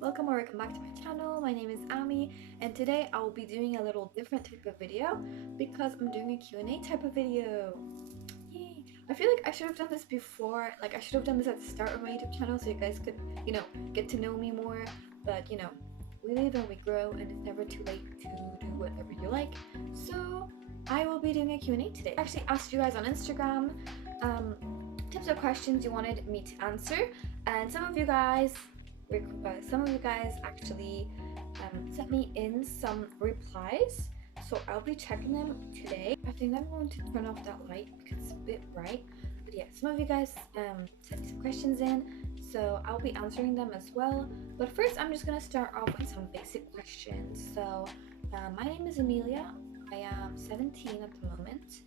welcome or welcome back to my channel. My name is Ami and today I will be doing a little different type of video because I'm doing a Q&A type of video. Yay! I feel like I should have done this before, like I should have done this at the start of my YouTube channel so you guys could, get to know me more, but we live and we grow and it's never too late to do whatever you like. So I will be doing a Q&A today. I actually asked you guys on Instagram tips or questions you wanted me to answer, and some of you guys actually sent me in some replies, so I'll be checking them today. I think I'm going to turn off that light because it's a bit bright, but yeah, some of you guys sent me some questions in, so I'll be answering them as well. But first I'm just going to start off with some basic questions. So my name is Amelia. I am 17 at the moment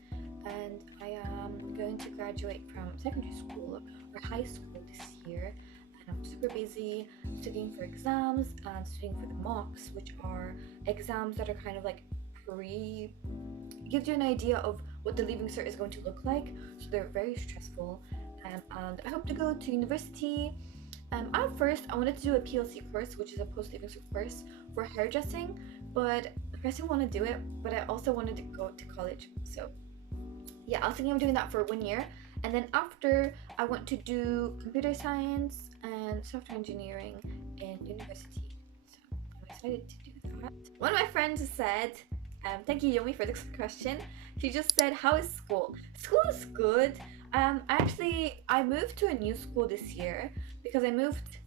and I am going to graduate from secondary school or high school this year. I'm super busy studying for exams and studying for the mocks, which are exams that are kind of like gives you an idea of what the Leaving Cert is going to look like. So they're very stressful, and I hope to go to university. At first I wanted to do a PLC course, which is a post-Leaving Cert course for hairdressing, but I still want to do it, but I also wanted to go to college. So yeah, I was thinking of doing that for 1 year, and then after I want to do computer science and software engineering in university. So I'm excited to do that. One of my friends said, thank you Yomi for this question. She just said, how is school? School is good. I moved to a new school this year because I moved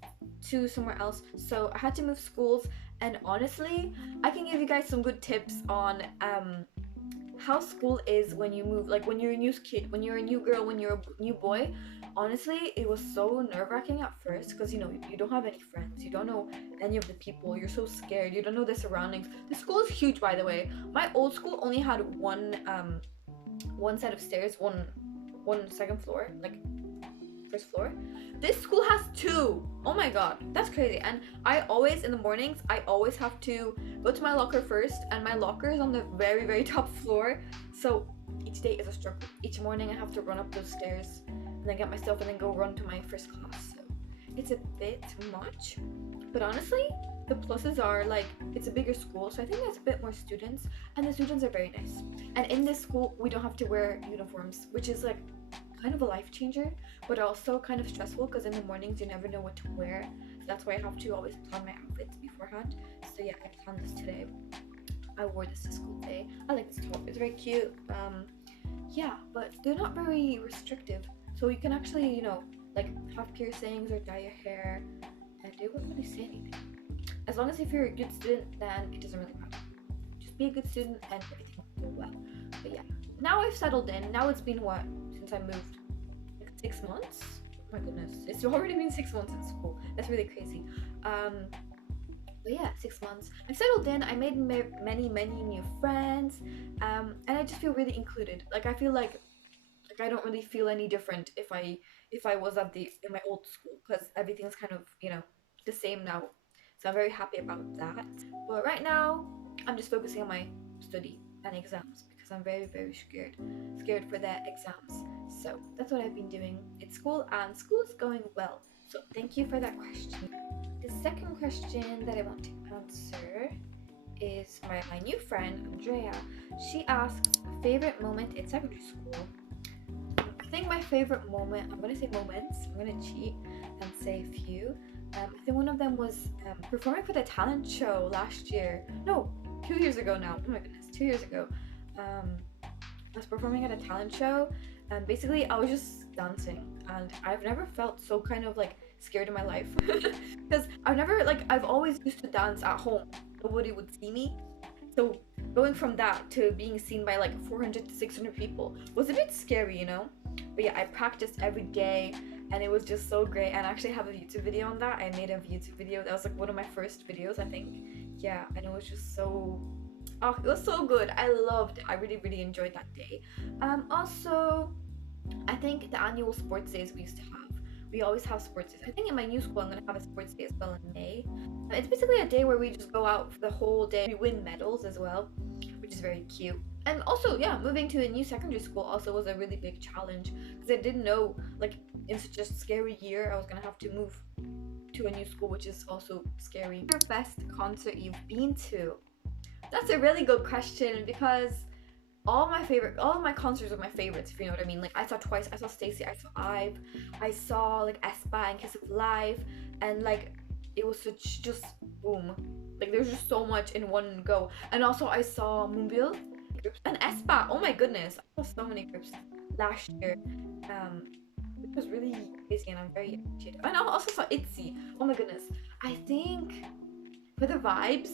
to somewhere else, so I had to move schools, and honestly I can give you guys some good tips on how school is when you move, like when you're a new kid, when you're a new girl, when you're a new boy. Honestly, it was so nerve-wracking at first because you don't have any friends, you don't know any of the people, you're so scared, you don't know the surroundings. The school is huge, by the way. My old school only had one set of stairs, one second floor, like first floor. This school has two. Oh my god, that's crazy. And I always, in the mornings, I always have to go to my locker first, and my locker is on the very, very top floor. So each day is a struggle. Each morning I have to run up those stairs and then get my stuff and then go run to my first class. So it's a bit much, but honestly the pluses are, like, it's a bigger school, so I think there's a bit more students, and the students are very nice. And in this school we don't have to wear uniforms, which is like kind of a life changer, but also kind of stressful because in the mornings you never know what to wear. So that's why I have to always plan my outfits beforehand. So yeah, I planned this today. I wore this to school today. I like this top, it's very cute. Yeah, but they're not very restrictive, so you can actually like have piercings or dye your hair, and they wouldn't really say anything. As long as if you're a good student, then it doesn't really matter. Just be a good student and everything will go well. But yeah, now I've settled in. Now it's been what, since I moved, like 6 months? Oh my goodness, it's already been 6 months in school. That's really crazy. But yeah, 6 months. I've settled in. I made many new friends, and I just feel really included. Like I feel like I don't really feel any different if I was in my old school, because everything's kind of the same now. So I'm very happy about that. But right now I'm just focusing on my study and exams because I'm very scared for the exams. So that's what I've been doing in school, and school is going well. So thank you for that question. The second question that I want to answer is my new friend Andrea. She asked, favorite moment in secondary school. I think my favorite moment, I'm gonna say moments, I'm gonna cheat and say a few. I think one of them was performing for the talent show last year. No, 2 years ago now. Oh my goodness, 2 years ago. I was performing at a talent show, and basically I was just dancing, and I've never felt so kind of like scared in my life because I've always used to dance at home. Nobody would see me. So going from that to being seen by like 400 to 600 people was a bit scary, But yeah, I practiced every day, and it was just so great. And I actually have a YouTube video on that. I made a YouTube video. That was like one of my first videos, I think. Yeah, and it was just so... Oh, it was so good. I loved it. I really enjoyed that day. Also, I think the annual sports days we used to have. We always have sports days. I think in my new school I'm going to have a sports day as well in May. It's basically a day where we just go out for the whole day. We win medals as well, which is very cute. And also, yeah, moving to a new secondary school also was a really big challenge because I didn't know, like, in such a scary year I was going to have to move to a new school, which is also scary. Your best concert you've been to? That's a really good question because all of my concerts are my favorites, if you know what I mean. Like I saw Twice, I saw Stacy, I saw Ive, I saw like aespa and Kiss of Life, and like it was such just boom. Like there's just so much in one go. And also I saw Moonbyul and aespa. Oh my goodness, I saw so many groups last year. It was really busy and I'm very appreciative. And I also saw ITZY. Oh my goodness. I think for the vibes,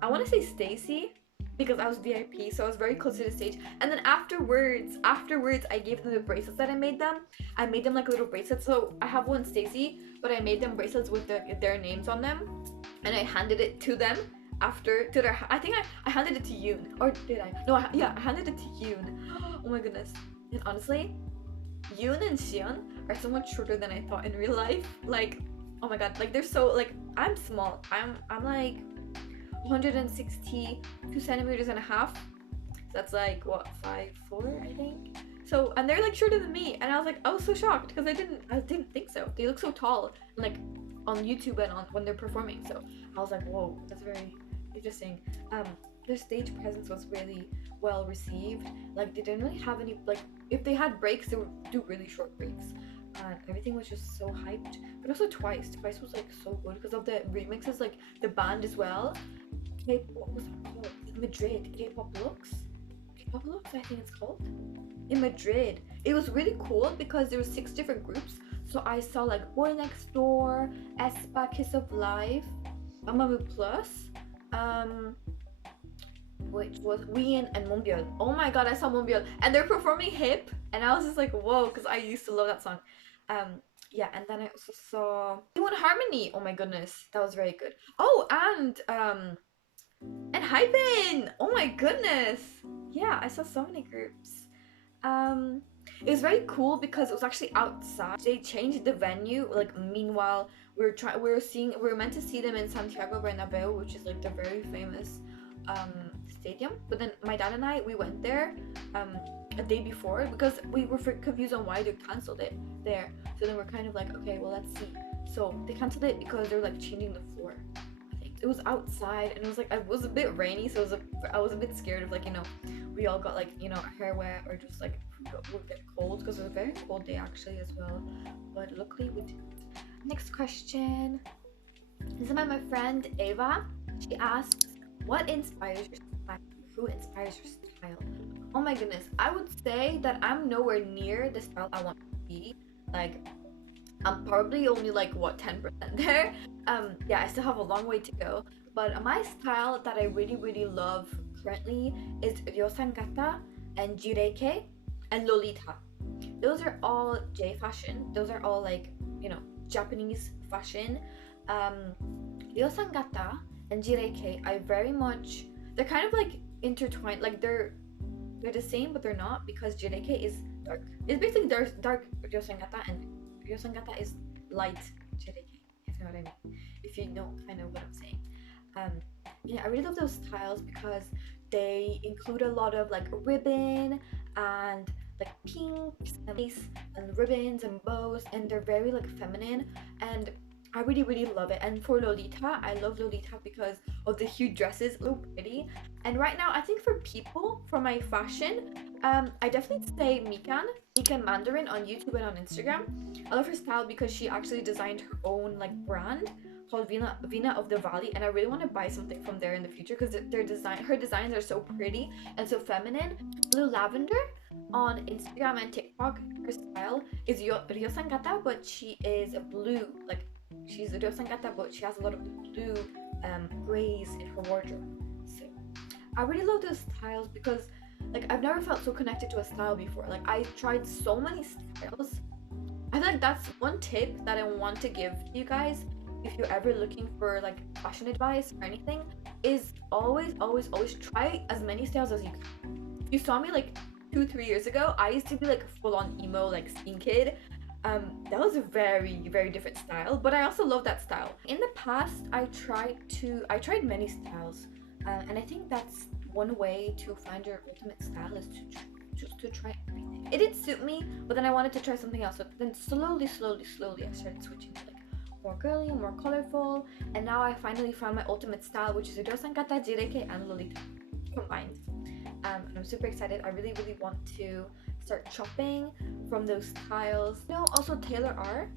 I want to say Stacy because I was VIP, so I was very close to the stage. And then afterwards, I gave them the bracelets that I made them. I made them like little bracelets. So I have one Stacy, but I made them bracelets with their names on them, and I handed it to them after to their. I think I handed it to Yoon, or did I? No, I handed it to Yoon. Oh my goodness! And honestly, Yoon and Xion are so much shorter than I thought in real life. Like, oh my god, like they're so like I'm small. I'm like 162 centimeters and a half. So that's like what 5'4" I think. So and they're like shorter than me, and I was so shocked because I didn't think so. They look so tall, like on YouTube and on when they're performing. So I was like, whoa, that's very interesting. Their stage presence was really well received. Like they didn't really have any like if they had breaks, they would do really short breaks. Everything was just so hyped. But also Twice was like so good because of the remixes, like the band as well. What was that called? Madrid, K-pop Lux, I think it's called. In Madrid, it was really cool because there were 6 different groups. So I saw like Boy Next Door, aespa, Kiss of Life, Mamamoo Plus, which was Ween and Moonbyul. Oh my god, I saw Moonbyul and they're performing Hip, and I was just like, whoa, because I used to love that song. Yeah, and then I also saw One Harmony. Oh my goodness, that was very good. Oh, and Hypen. Oh my goodness. Yeah, I saw so many groups. It was very cool because it was actually outside. They changed the venue. Like meanwhile, we were meant to see them in Santiago Bernabeu, which is like the very famous stadium. But then my dad and I, we went there a day before because we were confused on why they canceled it there. So then we're kind of like, okay, well let's see. So they canceled it because they're like changing the floor. It was outside and it was a bit rainy, so I was a bit scared of like, you know, we all got like, you know, our hair wet or just like would get cold because it was a very cold day actually as well. But luckily we didn't. Next question. This is by my friend Ava. She asks, what inspires your style? Who inspires your style? Oh my goodness, I would say that I'm nowhere near the style I want to be. Like I'm probably only like what 10% there. Yeah, I still have a long way to go. But my style that I really love currently is Ryosangata and Jireke and Lolita. Those are all J fashion. Those are all like, you know, Japanese fashion. Ryosangata and Jireke, they're kind of like intertwined. Like they're the same, but they're not because Jireke is dark. It's basically dark Ryosangata and Ryosangata is light Jireke, if you know what I mean. If you know kind of what I'm saying. Yeah, I really love those styles because they include a lot of like ribbon and like pinks and lace and ribbons and bows, and they're very like feminine, and I really love it. And for Lolita, I love Lolita because of the huge dresses, so pretty. And right now, I think for my fashion, I definitely say Mikan Mandarin on YouTube and on Instagram. I love her style because she actually designed her own like brand called Vina of the Valley, and I really want to buy something from there in the future because her designs are so pretty and so feminine. Blue Lavender on Instagram and TikTok, her style is Ryosangata, but she is a blue, like she's a Ryosangata, but she has a lot of blue grays in her wardrobe. So I really love those styles because like I've never felt so connected to a style before. Like I tried so many styles. I feel like that's one tip that I want to give to you guys if you're ever looking for like fashion advice or anything, is always try as many styles as you can. If you saw me like 2-3 years ago, I used to be like full on emo, like scene kid. That was a very different style, but I also love that style. In the past, I tried many styles, and I think that's one way to find your ultimate style is to try everything. It didn't suit me, but then I wanted to try something else. So then slowly, I started switching to like more girly, more colorful, and now I finally found my ultimate style, which is Udosankata, Jireke, and Lolita combined. And I'm super excited. I really want to start shopping from those styles. You know, also Taylor R.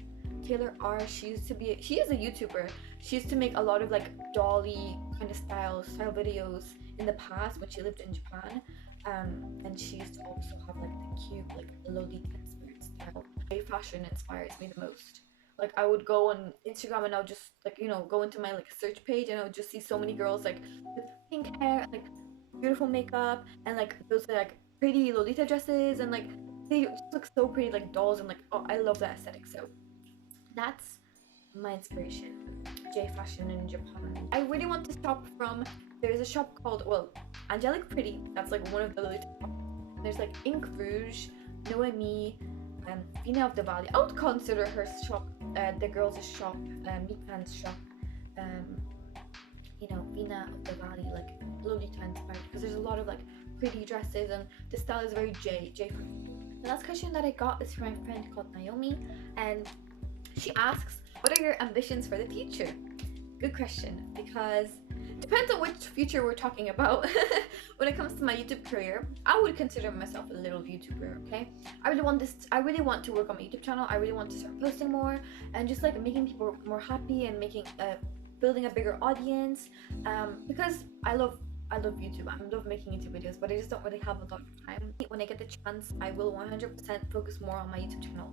Taylor R, she is a YouTuber. She used to make a lot of like dolly kind of style videos in the past when she lived in Japan. And she used to also have like the cute like Lolita inspired style. Fashion inspires me the most. Like I would go on Instagram and I'll just like, you know, go into my like search page and I would just see so many girls like with pink hair, like beautiful makeup, and like those like pretty Lolita dresses, and like they just look so pretty like dolls, and like, oh, I love that aesthetic. So that's my inspiration, J fashion in Japan. I really want to shop from, there's a shop called, well, Angelic Pretty, that's like one of the Lolita shops. There's like Ink Rouge, Noemi, and Vina of the Valley. I would consider her shop the girls' shop, Mikan's shop, you know, Vina of the Valley, like Lolita inspired, because there's a lot of like pretty dresses and the style is very J. The last question that I got is from my friend called Naomi, and she asks, what are your ambitions for the future? Good question, because depends on which future we're talking about. When it comes to my YouTube career, I would consider myself a little YouTuber, okay? I really want to work on my YouTube channel. I really want to start posting more and just like making people more happy and making building a bigger audience, because I love YouTube. I love making YouTube videos, but I just don't really have a lot of time. When I get the chance, I will 100% focus more on my YouTube channel,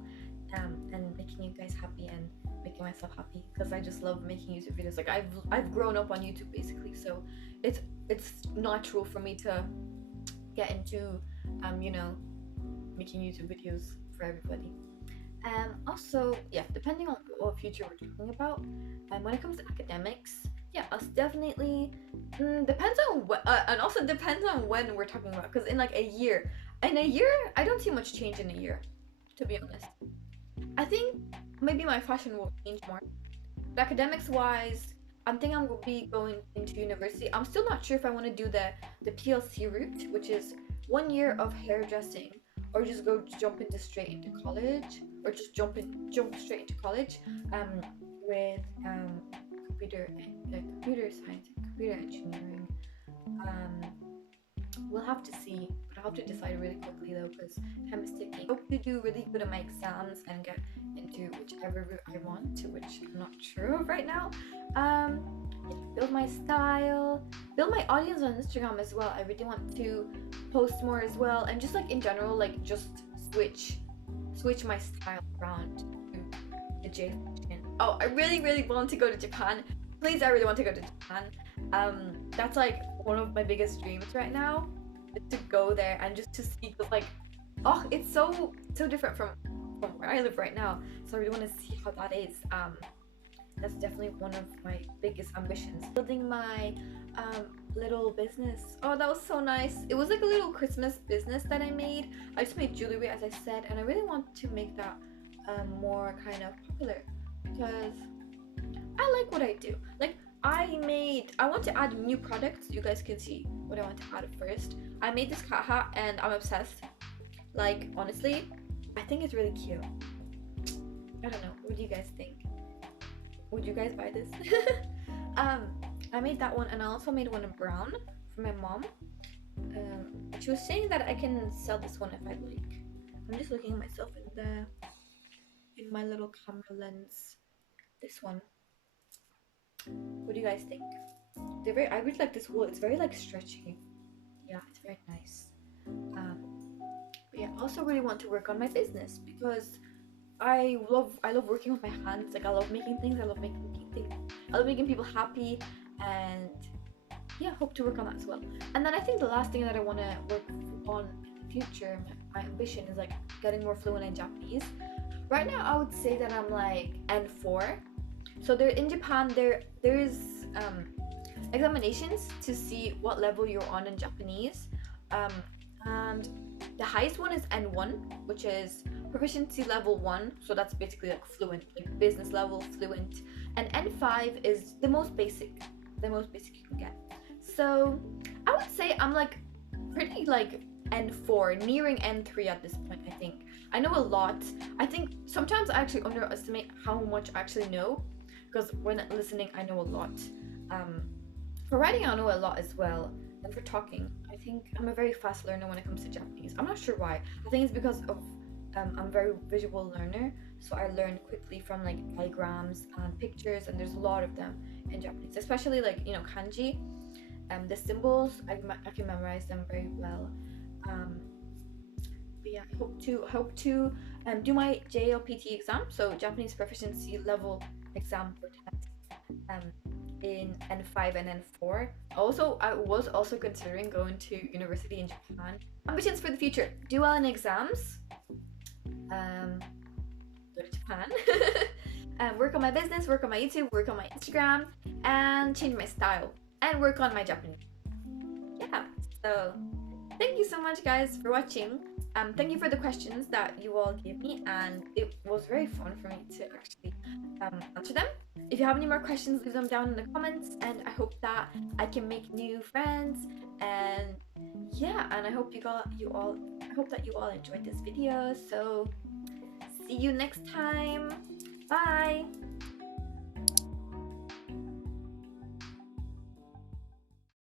and making you guys happy and making myself happy, because I just love making YouTube videos. Like I've grown up on YouTube basically, so it's natural for me to get into you know, making YouTube videos for everybody. Also, yeah, depending on what future we're talking about, and when it comes to academics, yeah, us definitely depends on what, and also depends on when we're talking about. Because in a year, I don't see much change in a year, to be honest. I think maybe my fashion will change more. But academics wise, I'm thinking I'm gonna be going into university. I'm still not sure if I want to do the PLC route, which is 1 year of hairdressing, or just jump straight into college, or just jump straight into college with computer science and computer engineering. We'll have to see, but I'll have to decide really quickly though, because time is ticking. I hope to do really good at my exams and get into whichever route I want to, which I'm not sure of right now. Build my style, build my audience on Instagram as well. I really want to post more as well, and just like in general, like just switch my style around to the J fashion. Oh, I really want to go to Japan. Please, I really want to go to Japan. That's like one of my biggest dreams right now, is to go there and just to see, like, oh, it's so different from where I live right now. So I really want to see how that is. That's definitely one of my biggest ambitions. Building my little business. Oh, that was so nice. It was like a little Christmas business that I made. I just made jewelry, as I said, and I really want to make that more kind of popular, because I like what I do. Like I want to add new products. You guys can see what I want to add first. I made this cat hat and I'm obsessed. Like, honestly, I think it's really cute. I don't know, what do you guys think? Would you guys buy this? I made that one, and I also made one in brown for my mom. She was saying that I can sell this one if I'd like. I'm just looking at myself in my little camera lens. This one. What do you guys think? I really like this wool. It's very like stretchy. Yeah, it's very nice. But yeah, I also really want to work on my business, because I love working with my hands. Like I love making things. I love making people happy, and yeah, hope to work on that as well. And then I think the last thing that I want to work on in the future, my ambition, is like getting more fluent in Japanese. Right now, I would say that I'm like N4. So there in Japan, there is examinations to see what level you're on in Japanese, and the highest one is N1, which is proficiency level 1. So that's basically like fluent, like business level fluent. And N5 is the most basic you can get. So I would say I'm like pretty like N4, nearing N3 at this point. I think I know a lot. I think sometimes I actually underestimate how much I actually know. because when listening I know a lot. For writing I know a lot as well, and for talking I think I'm a very fast learner when it comes to Japanese. I'm not sure why. I think it's because of I'm a very visual learner, so I learn quickly from like diagrams and pictures, and there's a lot of them in Japanese, especially like kanji. The symbols I can memorize them very well. But yeah, I hope to do my JLPT exam, so Japanese proficiency level exam for test, in N5 and N4. Also, I was also considering going to university in Japan. Ambitions for the future: do well in exams, go to Japan, work on my business, work on my YouTube, work on my Instagram, and change my style, and work on my Japanese. Yeah, so thank you so much guys for watching. Thank you for the questions that you all gave me, and it was very fun for me to actually answer them. If you have any more questions, leave them down in the comments, and I hope that I can make new friends. And yeah, and I hope that you all enjoyed this video. So see you next time. Bye.